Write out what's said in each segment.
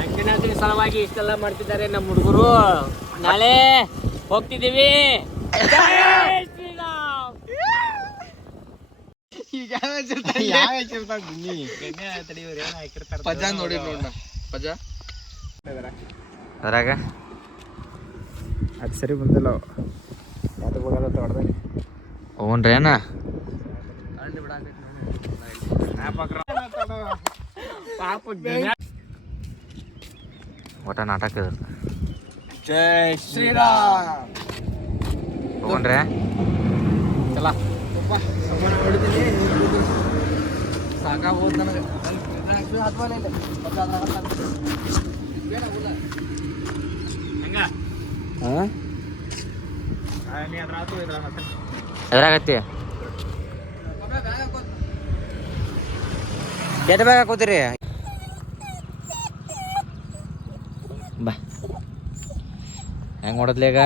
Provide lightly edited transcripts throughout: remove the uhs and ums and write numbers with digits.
ಅಂಜನಾದ್ರಿ ಸಲುವಾಗಿ ಇಷ್ಟೆಲ್ಲ ಮಾಡ್ತಿದ್ದಾರೆ ನಮ್ಮ ಹುಡುಗರು. ನಾಳೆ ಹೋಗ್ತಿದ್ದೀವಿ. ಅದ್ರಾಗ ಅದು ಸರಿ ಬಂದಿಲ್ಲ. ಹೋಗ್ರಿ ಏನ ಒಟ್ಟ ನಾಟಕ ಜೈ ಶ್ರೀರಾಮ್. ಹೋಗ್ರೆ ಚಲ ಸಾಕಾಗೋದು ನನಗೆ. ಎದ್ರಾಗತ್ತಿ ಎಡ್ ಬ್ಯಾಗ ಹಾಕೋತೀರಿ ಬಾ ಹೆಂಗ್ ನೋಡದ್ಲಿ ಈಗ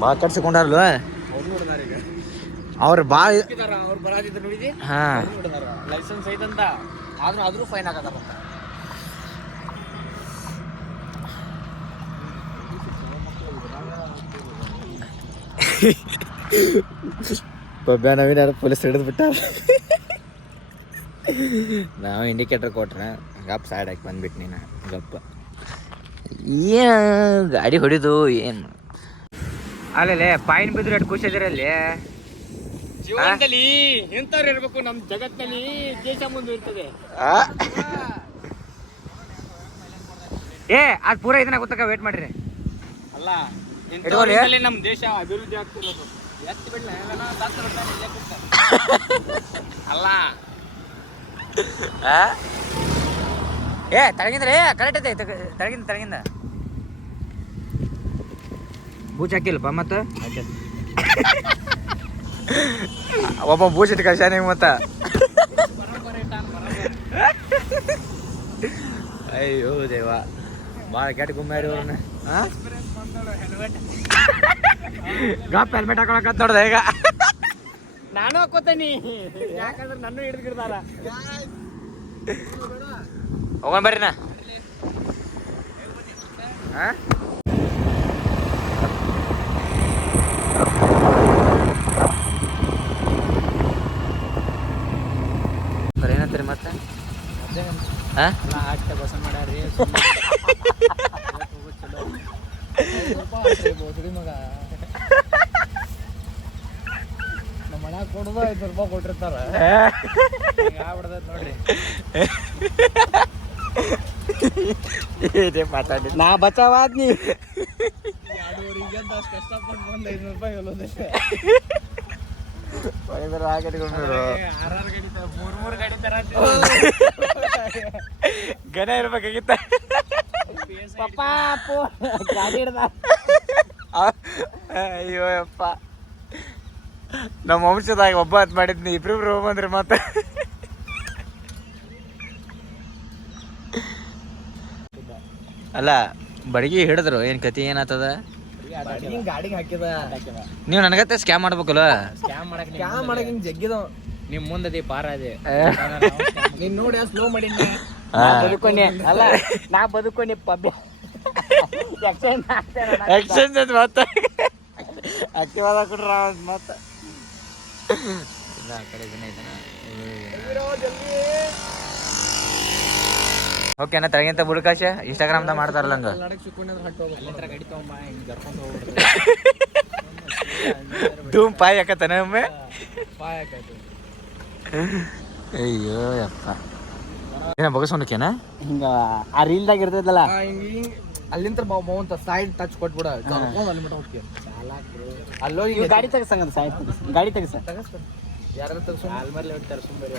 ಭಾಳ ಕಟ್ಸಿಕೊಂಡಾರಲ್ವ ಅವ್ರು ಭಾಳ ಅವ್ರು ಬರಾದಿದ್ರು ನೋಡಿದಿ. ಹಾ ಲೈಸೆನ್ಸ್ ಐತಂತ ಆದ್ರೂ ಫೈನ್ ಹಾಕತಾರಂತ. ನವೀನ ಪೊಲೀಸ್ ಹಿಡಿದು ಬಿಟ್ಟ. ನಾವು ಇಂಡಿಕೇಟರ್ ಕೊಟ್ರೆ ಗಪ್ ಸೈಡ್ ಹಾಕಿ ಬಂದ್ಬಿಟ್ಟು ನೀನು ಗಪ್ಪ ಏನು ಗಾಡಿ ಹೊಡಿದು ಏನು ಅಲ್ಲೇ ಪಾಯಿನ್ ಬಿದ್ರೆ ಅಷ್ಟು ಖುಷಿ ಅದಿರಲ್ಲಿ. ಜೀವನದಲ್ಲಿ ಎಂತವ್ರು ಇರ್ಬೇಕು ನಮ್ ಜಗತ್ನಲ್ಲಿ, ದೇಶ ಮುಂದೆ ಇರ್ತದೆ. ಅದು ಪೂರ ಇದನ್ನ ಗೊತ್ತಕ್ಕ ವೇಟ್ ಮಾಡ್ರಿ. ಅಲ್ಲ ಇಂಥವ್ರಿಂದಲೇ ನಮ್ ದೇಶ ಅಭಿವೃದ್ಧಿ ಆಗ್ತಿರೋದು. ಎತ್ತಿ ಬಿಡ್ಲ ಅಲ್ಲ ತಳಗಿಂದ್ರೆ ಕರೆಕ್ಟ್ ಐತೆ ತಳಗಿಂದ ಬೂಚ್ ಹಾಕಿಲ್ಲಪ್ಪ ಮತ್ತ ಒಬ್ಬ ಬೂಚ್ ಇಟ್ಟು ಕಳ್ಸಾನ ಮತ್ತ. ಅಯ್ಯೋ ದೇವ ಭಾಳ ಕೆಟ್ಟ ಗುಮ್ಮಾಡಿ ಅವ್ರನ್ನ. ಗಪ್ ಹೆಲ್ಮೆಟ್ ಹಾಕೊಳಕತ್ ನೋಡ್ದ ಈಗ. ನಾನು ಹಾಕೋತೇನಿ, ಯಾಕಂದ್ರೆ ನನ್ನ ಹಿಡಿದ್ಗಿಡ್ದಾರ. ಹೋಗೋಣ ಬರ್ರಿನ. ಏನಂತೀರಿ ಮತ್ತೆ ಬಸ ಮಾಡ್ಯಾರಿ ಮಗ. ನಮ್ಮ ಮನ್ಯಾಗ ಕೊಡೋದು 5 ರೂಪಾಯಿ ಕೊಟ್ಟಿರ್ತಾರ. ನೋಡ್ರಿ ಮಾತಾಡಿ ನಾ ಬಚಾವಾದ್ನಿ. 2 ಕಷ್ಟಪಟ್ಟು ಬಂದು 5 ರೂಪಾಯಿ ಹೇಳೋದೇ. ಮೂರ್ ಗಾಡಿ ತರ ಗನ ಇರ್ಬೇಕಾಗಿತ್ತ. ಗಾಡಿ ಹಿಡ್ದ. ಅಯ್ಯೋ ಅಪ್ಪ ನಮ್ಮ ವಂಶದಾಗ ಒಬ್ಬ ಹತ್ ಮಾಡಿದ್ನಿ, ಇಬ್ರಿಬ್ರು ಬಂದ್ರಿ ಮತ್ತೆ. ಅಲ್ಲ ಬಡಗಿ ಹಿಡಿದ್ರು ಏನ್ ಕತಿ ಏನಾಗ್ತದ? ಗಾಡಿಗೆ ಹಾಕಿದ ನೀವು ನನಗತ್ತೆ ಸ್ಕ್ಯಾಮ್ ಮಾಡ್ಬೇಕಲ್ಲ. ಸ್ಕ್ಯಾಮ್ ಮಾಡಕ್ ಹಿಂಗ್ ಜಗ್ಗಿದ ನಿಮ್ ಮುಂದದಿ ಪಾರ ಅದೇ. ನೀನ್ ನೋಡಿ ಸ್ಲೋ ಮಾಡಿ ಬದುಕೊನಿ. ಅಲ್ಲ ನಾ ಬದುಕೊನಿ ಪಬ್ಯ ಎಕ್ಸ್ಚೇಂಜ್ ಅಂತ ಮತ್ತೆ ಆಕ್ಟಿವಾದ ಕೊಡ್ರ ಮತ್ತೆ ಕಡೆ ಜನ ಇದ್ದಾನ. ಓಕೆ ನಾ ತಳಗಿಂತ ಬುಡ್ಕಾಶ ಇನ್ಸ್ಟಾಗ್ರಾಮ್ದಾಗ ಮಾಡ್ತಾರಲ್ಲ ಹಂಗ. ಧೂಮ್ ಪಾಯ್ ಹಾಕತ್ತಾನ ಒಮ್ಮೆ. ಅಯ್ಯೋ ಯಪ್ಪ ಏನ ಬಗಸ್ಕೊಂಡಕೇನ ಹಿಂಗ ಆ ರೀಲ್ದಾಗ ಇರ್ತದಲ್ಲ, ಅಲ್ಲಿಂದ ಅಂತ ಸೈಡ್ ಟಚ್ ಕೊಟ್ಬಿಡ. ಅಲ್ಲಿ ಮಟ್ಟ ಹೋಗ್ತೀವಿ ಅಲ್ಲೋ ಗಾಡಿ ತೆಗಸಂಗ ಗಾಡಿ ತೆಗಸ ಯಾರು ತೆಗ್ಸೋ ಆಲ್ಮರ್ಲಿ ಹೊಡ್ತಾರೆ ಸುಂಬರಿ.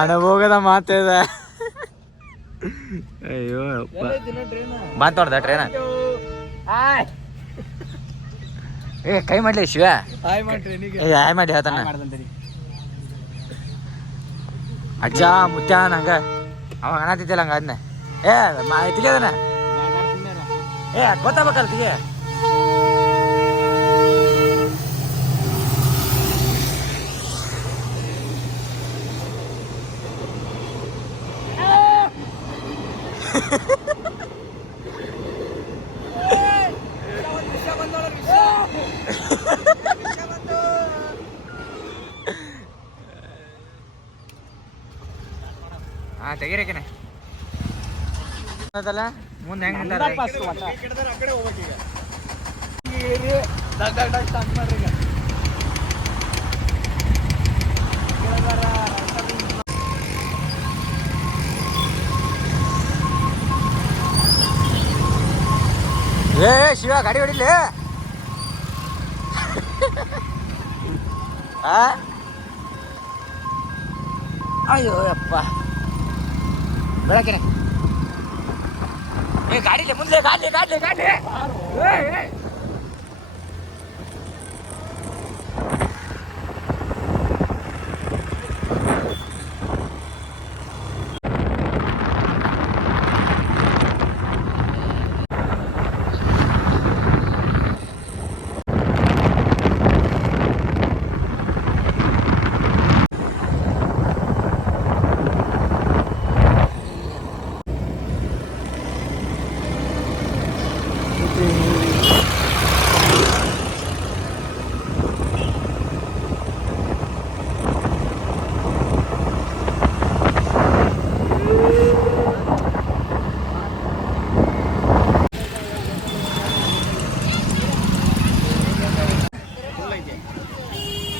ಅನುಭೋಗದ ಮಾತೇದ. ಅಯ್ಯೋ ಬಂತ ನೋಡ್ದ ಟ್ರೇನ. ಏ ಕೈ ಮಾಡ್ಲಿ ಶಿವ. ಹಾಯ್ ಮಾಡ್ರಿ ಹಾಯ್ ಮಾಡಿ ಹೇಳ್ತಾನ. ಅಜ್ಜ ಮುತ್ಯ ಹಂಗ ಅವಾಗ ಅನ್ನತಿದ್ದಿಲ್ಲ ಹಂಗ ಅದನ್ನ ತೆಗಿಯೋದನ ಗೊತ್ತಾಗಬೇಕಲ್ಲ ತೆಗಿ ತೆಗಿರೇಕೆನೆ ಮುಂದೆ ಹೆಂಗ್ ನಿಂತಾರ ಶಿವ ಗಾಡಿ ಹೊಡಿಲಿ ಅಯ್ಯೋ ಅಪ್ಪ ಬೆಳಕಿನ ಗಾಡಿಲಿ ಮುಂದೆ ಗಾಡಿ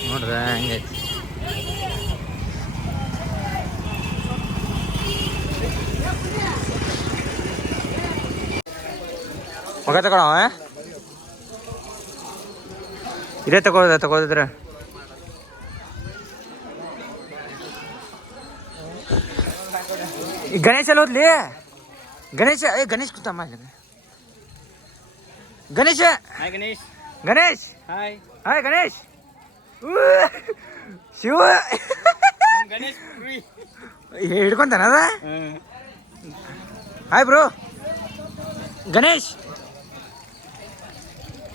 ನೋಡ್ರ ಹಂಗೈತಿ ಮಗ ತಗೊಳ ಇದೇ ತಗೋದಿದ್ರ ಗಣೇಶ ಎಲ್ಲ ಹೋದ್ಲಿ ಗಣೇಶ್ ಕೂತಮ್ಮ ಗಣೇಶ್ ಹಾಯ್ ಗಣೇಶ್ ಶಿವ ಹಿಡ್ಕೊಂತಾನ ಅದ ಹಾಯ್ ಬ್ರೋ ಗಣೇಶ್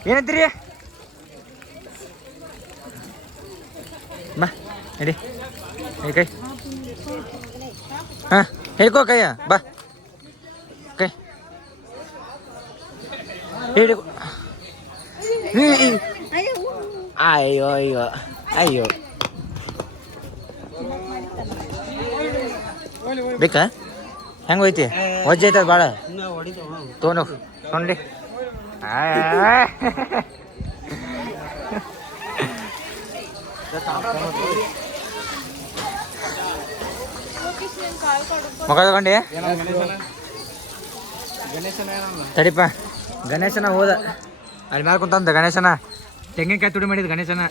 ಏನಂತೀರಿ ಬಾ ನಡಿ ಕೈ ಹಾಂ ಹಿಡ್ಕೋ ಕೈಯ ಬಾ ಕೈ ಹಿಡ್ಕೊ ಅಯ್ಯೋ ಬೇಕಾ ಹೆಂಗ ಹೋಯ್ತಿ ವಜ್ಜ ಐತದ ಭಾಳ ತೊಗೊಂಡು ನೋಡಿ ಮಗ ತಗೊಂಡಿ ತಡಿಪ ಗಣೇಶನ ಹೋದ ಅಲ್ಲಿ ಮ್ಯಾಲ ಕುಂತಂದ ಗಣೇಶನ ತೆಂಗಿನಕಾಯಿ ತುಡಿ ಮಾಡಿದ ಗಣೇಶನ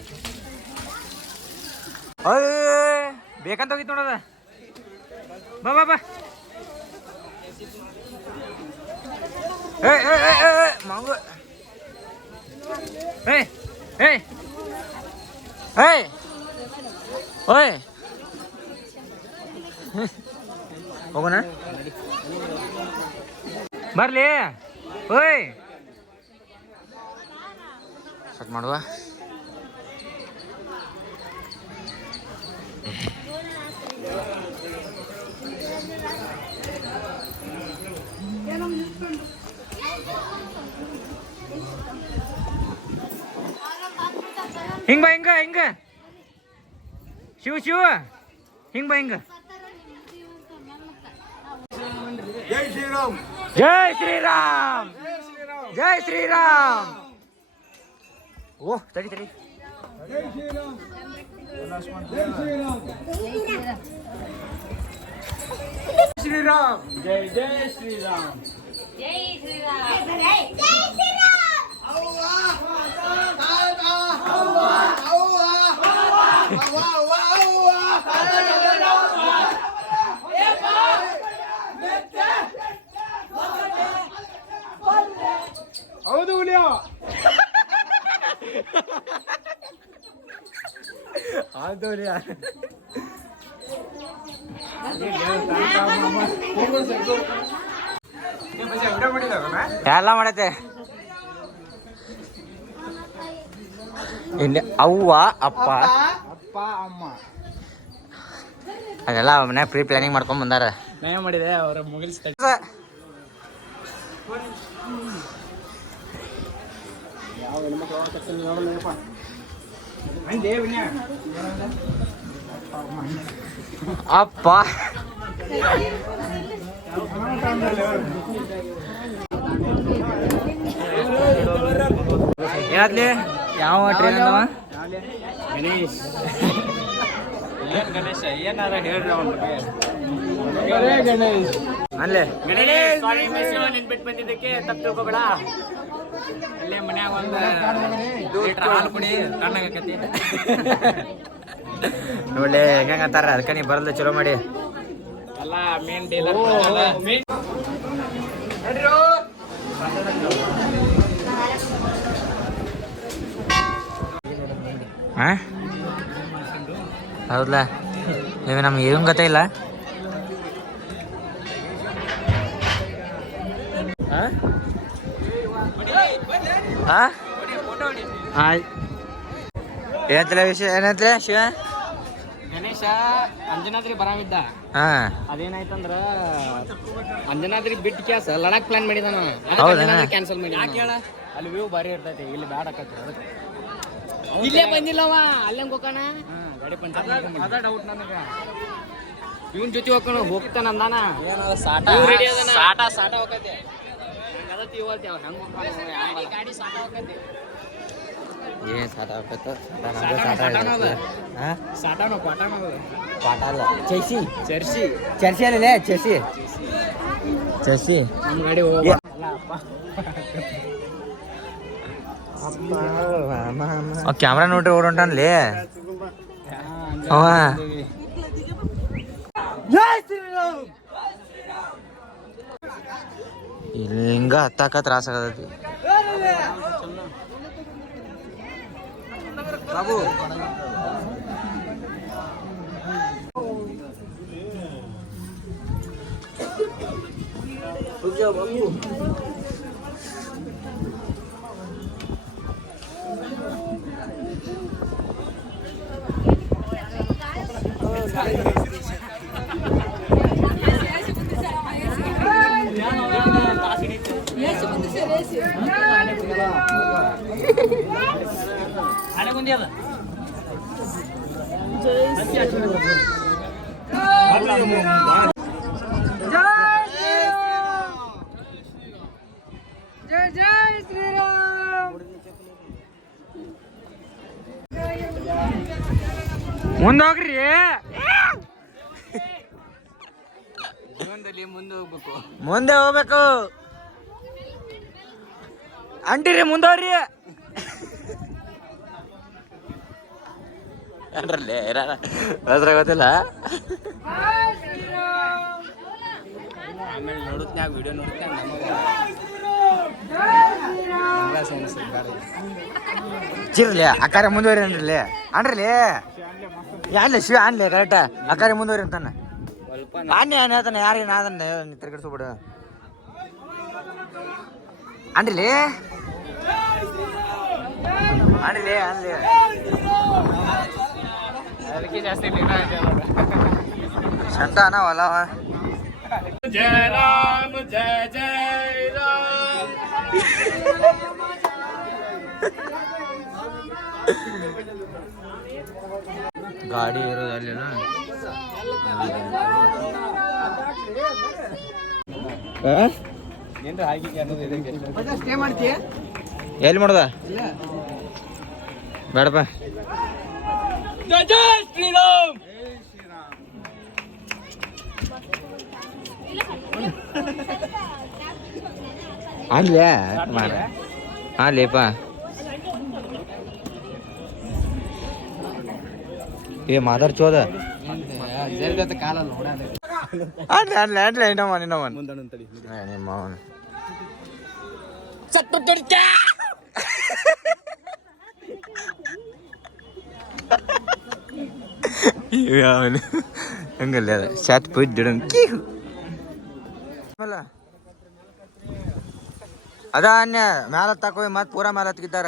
ಬೇಕಂತ ಹೋಗಿತ್ತು ನೋಡದ ಬಾ ಮಂಗು ಓಯ್ ಹೋಗೋಣ ಬರ್ಲಿ ಓಯ್ ಸ್ಟಾರ್ಟ್ ಮಾಡುವ ಹಿಂಗ ಶಿವ ಹಿಂಗ ಬಾ ಹಿಂಗ ಜೈ ಶ್ರೀರಾಮ್ ಓ ತಡಿ ಶ್ರೀರಾಮ್ ಜೈ ಶ್ರೀರಾಮ್ ಹೌದು ಹುಲಿಯ ಹೌದು ಹುಲಿಯ ಎಲ್ಲ ಮಾಡೈತೆ ಇಲ್ಲಿ ಅವ್ವ ಅಪ್ಪ ಅಪ್ಪ ಅಮ್ಮ ಅದೆಲ್ಲ ಮನೆ ಪ್ರೀ ಪ್ಲಾನಿಂಗ್ ಮಾಡ್ಕೊಂಡ್ ಬಂದಾರ. ನಯ ಮಾಡಿದೆ ಅವ್ರ ಮುಗಿಲ್ಸ್ ಯಾವ ಹೆಣ್ಮಕ್ಳು ನೋಡಲ್ಲಪ್ಪ ಅಪ್ಪ ಏನಾದ್ಲಿ ಯಾವ ಟ್ರೈನ್ ಅಂದವ ಗಣೇಶ್ ಏನ್ ಗಣೇಶ ಏನಾರ ಹೇಳ್ರಿ ಅವ್ನಿಗೆ ಗಣೇಶ್ ಅಲ್ಲೇ ಗಣೇಶ್ ನಿನ್ ಬಿಟ್ಟು ಬಂದಿದ್ದಕ್ಕೆ ತಪ್ಪು ತಿಳ್ಕೊಬೇಡ. ಅಲ್ಲೇ ಮನ್ಯಾಗ ಒಂದು ಲೀಟರ್ ಹಾಲು ಕುಡಿ ತಣ್ಣಗಾಕತಿ. ನೋಡ್ಲಿ ಹೆಂಗಂತಾರ ಅದಕ್ಕೆ ನೀ ಬರಲ್ಲ ಚಲೋ ಮಾಡಿ. ಅಲ್ಲ ಮೇನ್ ಡೀಲರ್ ಹಾ ಹೌದಲ್ಲ ನೀವು ನಮ್ಗೆ ಏನು ಗೊತ್ತೇ ಇಲ್ಲ. ಏನಂತಲ್ಲ ವಿಷಯ ಏನಂತಲ್ಲ ಶಿವ? ಗಣೇಶ ಅಂಜನಾದ್ರಿ ಬರಾಮಿದ್ದ. ಹಾ ಅದೇನಾಯ್ತಂದ್ರ ಅಂಜನಾದ್ರಿ ಬಿಟ್ಟು ಕ್ಯಾಸ್ ಲಡಾಕ್ ಪ್ಲಾನ್ ಮಾಡಿದಾನ. ಕ್ಯಾನ್ಸಲ್ ಮಾಡಿ ಅಲ್ಲಿ ವ್ಯೂ ಭಾರಿ ಇರ್ತೈತಿ, ಇಲ್ಲಿ ಬ್ಯಾಡ ಆಕತಿ. ಇಲ್ಲೇ ಬಂದಿಲ್ಲವ ಅಲ್ಲೇ ಹೋಗೋಣ ಗಾಡಿ ಪಂಚ ಅದ ಡೌಟ್ ನನಗ. ಇವನ್ ಜೊತೆ ಹೋಗೋಣ ಹೋಗ್ತಾನ ಅಂದಾನ. ಸಾಟ ಸಾಟ ಹೋಗತ್ತೆ ಅದತ್ತಿ ಇವತ್ತಿ ಅವ್ರು ಹೆಂಗ್ ಗಾಡಿ ಸಾಟ ಹೋಗತ್ತೆ. ಏನು ಸಾಟ ಆಗ್ಬೇಕು ಸಾಟಾನೋ ಪಾಟಾನೋ ಪಾಠ ಅಲ್ಲ ಚೆಸಿ ಜರ್ಸಿ ಚರ್ಸಿ ಅಲ್ಲೇ ಚೆಸಿ ಚೆಸಿ ನಮ್ಮ ಗಾಡಿ ಹೋಗ ಕ್ಯಾಮ್ರಾ ನೋಡ್ರಿ ಓಡೊಂಟನ್ಲಿ ಅವ ಇಲ್ಲಿ ಹಿಂಗ ಹತ್ತಾಕ ತ್ರಾಸ ಆಗತೈತಿ ಬಾಬು. ಮುಂದೋಗ್ರಿ ಜೀವನದಲ್ಲಿ ಮುಂದೆ ಹೋಗ್ಬೇಕು. ಮುಂದೆ ಹೋಗ್ಬೇಕು ಅಂಟಿರಿ ಮುಂದೋಗ್ರಿ ಏನ್ರಲ್ಲಿ ಹೆಸರ ಗೊತ್ತಿಲ್ಲ. ಆಮೇಲೆ ನೋಡುತ್ತಾ ವಿಡಿಯೋ ನೋಡುತ್ತಾ ಚಿರ್ಲಿ ಅಕ್ಕಾರೆ ಮುಂದುವರಿ ಅನ್ರಿ ಅನ್ರಲ್ಲಿ ಯಾನ್ಲಿ ಶಿವ ಅನ್ಲಿ ಕರೆಕ್ಟ ಅಕ್ಕಾರೆ ಮುಂದುವರಿ ಅಂತಾನ ಆನೆ ಆನೆ ಹೇಳ್ತಾನೆ ಯಾರಿಗೆ ನಾದನ್ನ ತಿರ್ಗಿಡ್ಸ್ಬಿಡು ಅನ್ರಿ ಅನ್ರಿ ಅನ್ಲಿ ಅದಕ್ಕೆ ಜಾಸ್ತಿ ಶಂತಾನ ಹೊಲವ ಜಯ ರಾಮ ಜಯ ಜಯ ರಾಮ. ಗಾಡಿ ಇರೋದು ಅಲ್ಲಿನ ಏನ್ರ ಹಾಗೆ ಅನ್ನೋದು ಸ್ಟೇ ಮಾಡ್ತೀಯ ಎಲ್ಲಿ ಮಾಡೋದ ಬೇಡಪ್ಪ. ಜಯ ಶ್ರೀರಾಮ್. ಅಲ್ಲೇ ಮಾಡ ಅಲ್ಲೇಪ ಏ ಮಾದರ್ ಚೋದ ಕಾಲಲ್ಲ ಅಲ್ಲ ಅಲ್ಲ ಅಲ್ಲ ಇನ್ನೊಮ್ಮನ್ ಇನ್ನೊಮ್ಮನ್ ಮುಂದಣಂತಡಿ ನಿಮ್ಮ ಅವನು ಸತ್ತು ತೊಡಿತ ಅವನು ಹಂಗಲ್ಲ ಅದ ಶಾತ್ ಪುಡ್ಡನ್ ಕೀಹು ಅದ ಅನ್ಯ ಮ್ಯಾಲ ತಕೋ ಮತ್ ಪೂರಾ ಮ್ಯಾಲ ಹತ್ಕಿದ್ದಾರ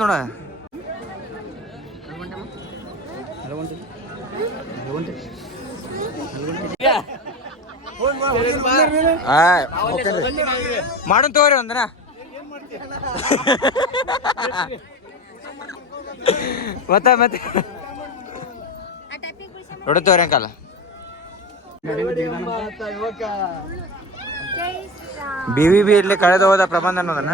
ನೋಡ ಮಾಡೋನ್ ತಗೋರಿ ಒಂದನ ಮತ್ತೆ ಹೊಡತವ್ರಿ ಅಂಕಲ್ಲ BVB ಇಲ್ಲಿ ಕಳೆದು ಹೋದ ಪ್ರಬಂಧ ಅನ್ನೋದನ್ನ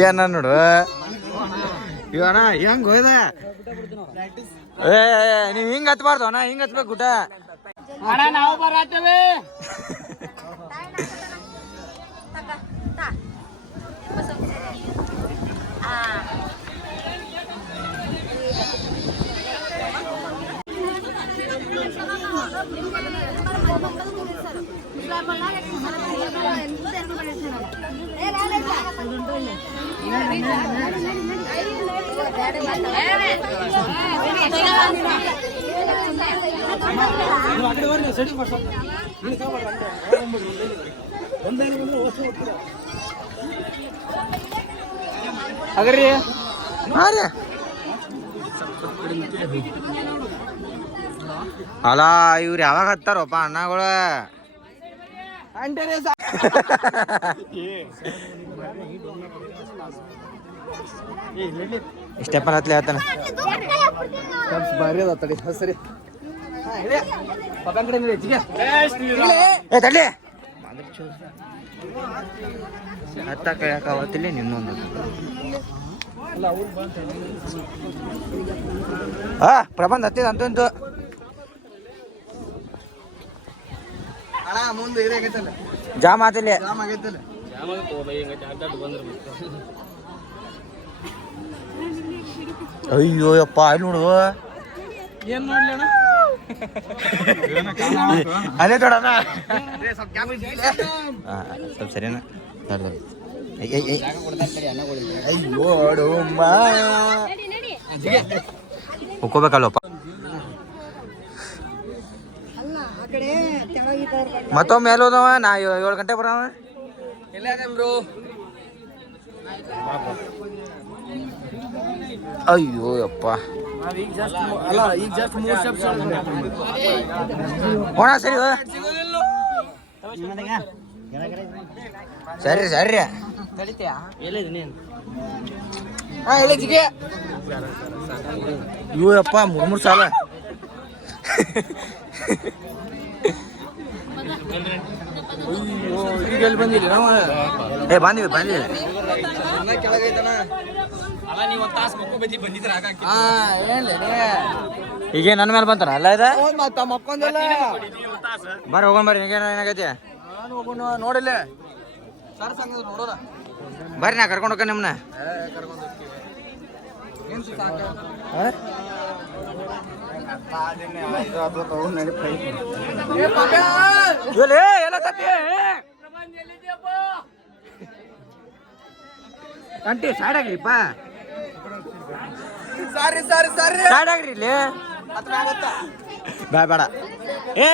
ಏನ ನೋಡು ಇವನ ಹೆಂಗ್ ಹೋಯ್ದ ನೀವ್ ಹಿಂಗ್ ಹತ್ಬಾರ್ದು ಅಣ್ಣ ಹಿಂಗ್ ಹತ್ಬೇಕು ಊಟ ನಾವು ಬರತ್ತೇವೆ ಅದ್ರಿ ಅಲ್ಲ ಇವ್ರು ಯಾವಾಗ ಹತ್ತಾರಪ್ಪ ಅಣ್ಣಗಳು ಇಷ್ಟಪ್ಪನ ಹತ್ಲಿ ಹೇಳ್ತಾನ ಭಾರಿ ಅದ ತಡಿ ಸರಿ ತಡ್ಲಿ ಹತ್ತ ಕೈಯಾಕ ಅವತ್ತಿಲ್ಲ ನಿನ್ನೊಂದು ಪ್ರಬಂಧ ಹತ್ತಿದ ಅಂತಂತು ಮುಂದೆ ಇದಾಗೈತಲ್ಲ ಜಾಮ್ ಆತಿಲ್ಲ ಜಾಮ್ ಆಗೈತಲ್ಲ ಅಯ್ಯೋ ಯಪ್ಪ ಅಲ್ಲಿ ನೋಡು ಏನ್ ನೋಡ್ಲಿ ಅಣ್ಣ ಅದೇ ನೋಡಣ ಸ್ವಲ್ಪ ಸರಿನಾ ಅಯ್ಯೋ ಹೋಗ್ಕೋಬೇಕಲ್ಲಪ್ಪ ಮತ್ತೊಮ್ಮೆ ಎಲ್ಲ ಹೋದವ ನಾ 7 ಗಂಟೆ ಬರವ ಅಯ್ಯೋ ಯಪ್ಪ ಹೋಣ ಸರಿ ಸರಿ ಸರಿ ಇವು ಯಪ್ಪ 3 ಸಾಲ ಈಗ ಎಲ್ಲಿ ಬಂದಿಲ್ಲ ನಾವು ಬಂದಿವಿ ಈಗ ನನ್ನ ಮೇಲೆ ಬಂತಾನ ಅಲ್ಲ ಇದ ಮಕ್ಕೊಂದಲ್ಲ ಬರ್ರಿ ಹೋಗೋಣ ಬರ್ರಿ ಏನಾಗೈತಿ ನೋಡಿಲ್ಲ ಸರ್ ಸಂಗ ನೋಡೋಣ ಬರ್ರಿ ನಾ ಕರ್ಕೊಂಡು ಹೋಗ ನಿಮ್ನ ಅಂಟಿ ಸೈಡ್ ಆಗ್ರಿಪ್ಪ ಸಾರಿ ಸಾರಿ ಸಾರಿ ಸೈಡ್ ಆಗ್ರಿ ಇಲ್ಲಿ ಬೇಡ ಏ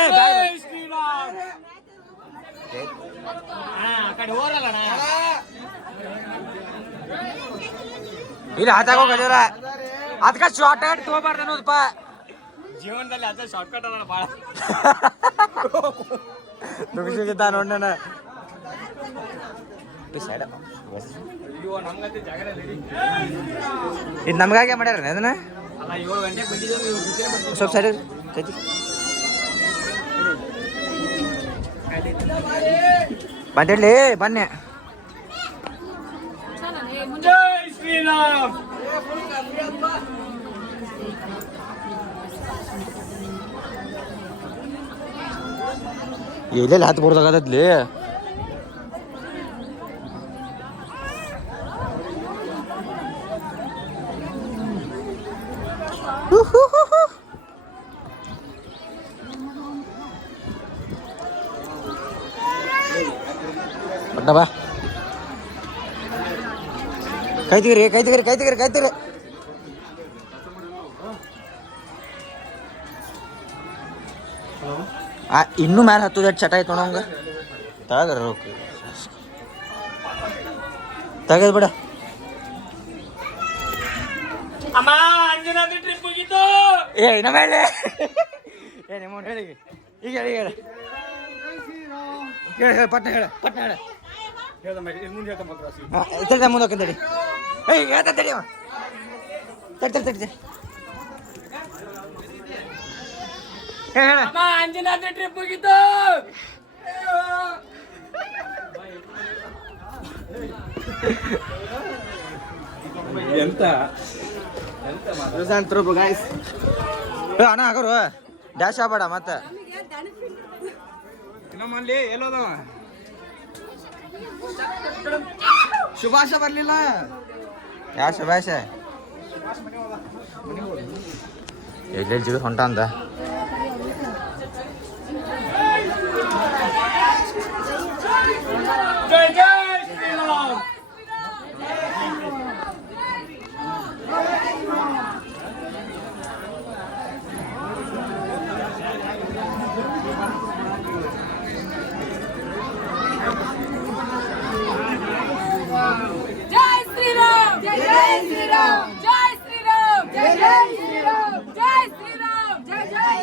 ಕಡೆ ಹೋರಲ್ಲ ಇಲ್ಲ ಹತ್ತಾಗ ಹೋಗಲ್ಲ ಅದಕ್ಕೆ ಶಾರ್ಟ್ ಕಟ್ ತಗೋಬಾರ್ದು ಅನ್ನೋದಪ್ಪ ಜೀವನದಲ್ಲಿ ಅದೇ ಶಾರ್ಟ್ ಕಟ್ ಅದ ಭಾಳ ದುಗಿಸಿದ್ದ ನೋಡ್ನ ಇದು ನಮ್ಗಾಗೆ ಮಾಡ್ಯಾರ ಅದನ್ನ ಅಲ್ಲ 7 ಗಂಟೆಗೆ ಬಂದಿದ್ದೇವೆ ಸ್ವಲ್ಪ ಸೈಡ್ ಕೈತಿ ಬಂದಿಡ್ಲಿ ಬನ್ನಿ ಜೈ ಶ್ರೀರಾಮ್ ಎಲ್ಲೆಲ್ಲಿ ಹತ್ತು ಬರ್ದಾಗದ್ಲಿ ಬಾ ಕೈತಿಗ್ರಿ ಕೈತಿಗ್ರಿ ಕೈತಿಗ್ರಿ ಕೈತಿಗ್ರಿ ಇನ್ನೂ ಮ್ಯಾಲೆ ಹತ್ತದ ಚಟ ಆಯ್ತು ನೋಡಂಗ ತಗದ್ರ ತಗದ್ ಬಿಡ ಅಮ್ಮ ಅಂಜನಾದ್ರಿ ಟ್ರಿಪ್ ಹೋಗಿದ್ದು ಏ ನಮ್ಮ ಹೇಳಿ ಏ ನಿಮ್ಮ ಹೇಳಿ ಈಗ ಹೇಳಿ ಹೇಳಿ ಹೇಳಿ ಹೇಳಿ ಪಟ್ನ ಹೇಳ ಪಟ್ನ ಹೇಳ ಮುಂದೆ ಹೋಗ್ತೇಳಿ ಏಯ್ ಹೇಳ್ತಾ ತಡಿ ತಡಿ ತಡಿ ತಡಿ ಹೇಳ ಅಮ್ಮ ಅಂಜನಾದ್ರಿ ಟ್ರಿಪ್ ಹೋಗಿದ್ದು ಎಂತ ಗಾಯ್ಸ್ ಅಣ್ಣ ಹಾಕೋರು ಡ್ಯಾಶ್ ಆಗ್ಬೇಡ ಮತ್ತೆ ನಮ್ಮಲ್ಲಿ ಎಲ್ಲೋದವ ಶುಭಾಷ ಬರ್ಲಿಲ್ಲ ಯಾ ಶುಭಾಷ ಎಲ್ಲೆಲ್ಲಿ ಜಿಗಿದು ಹೊಂಟ ಅಂದ ಜೈ ಜೈ ಶ್ರೀರಾಮ್ जय श्री राम जय जय श्री राम जय श्री राम जय जय श्री राम जय श्री राम जय जय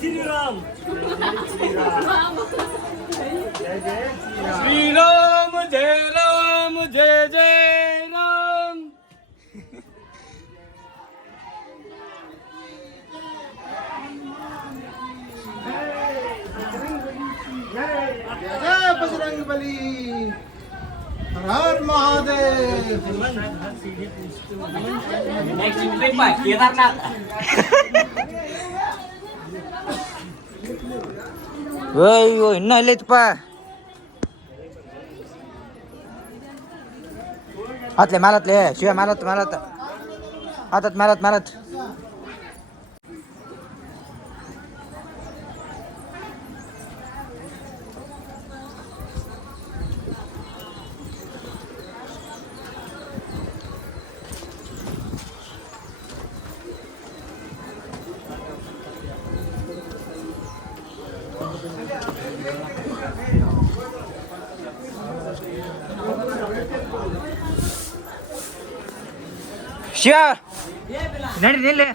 श्री राम श्रीराम जय जय राम जय बजरंग बली हर महादेव नेक्स्ट ट्रिप केदारनाथ ಅಯ್ಯೋ ಇನ್ನೂ ಅಲ್ಲೈತಪ್ಪ ಹತ್ಲೆ ಮ್ಯಾಲತ್ಲೆ ಶಿವ ಮ್ಯಾಲತ್ ಮ್ಯಾಲತ್ ಹತ್ತತ್ ಮ್ಯಾಲತ್ ಮ್ಯಾಲತ್ ಶಿವ ನಡಿ ನಿಲ್ಲೆ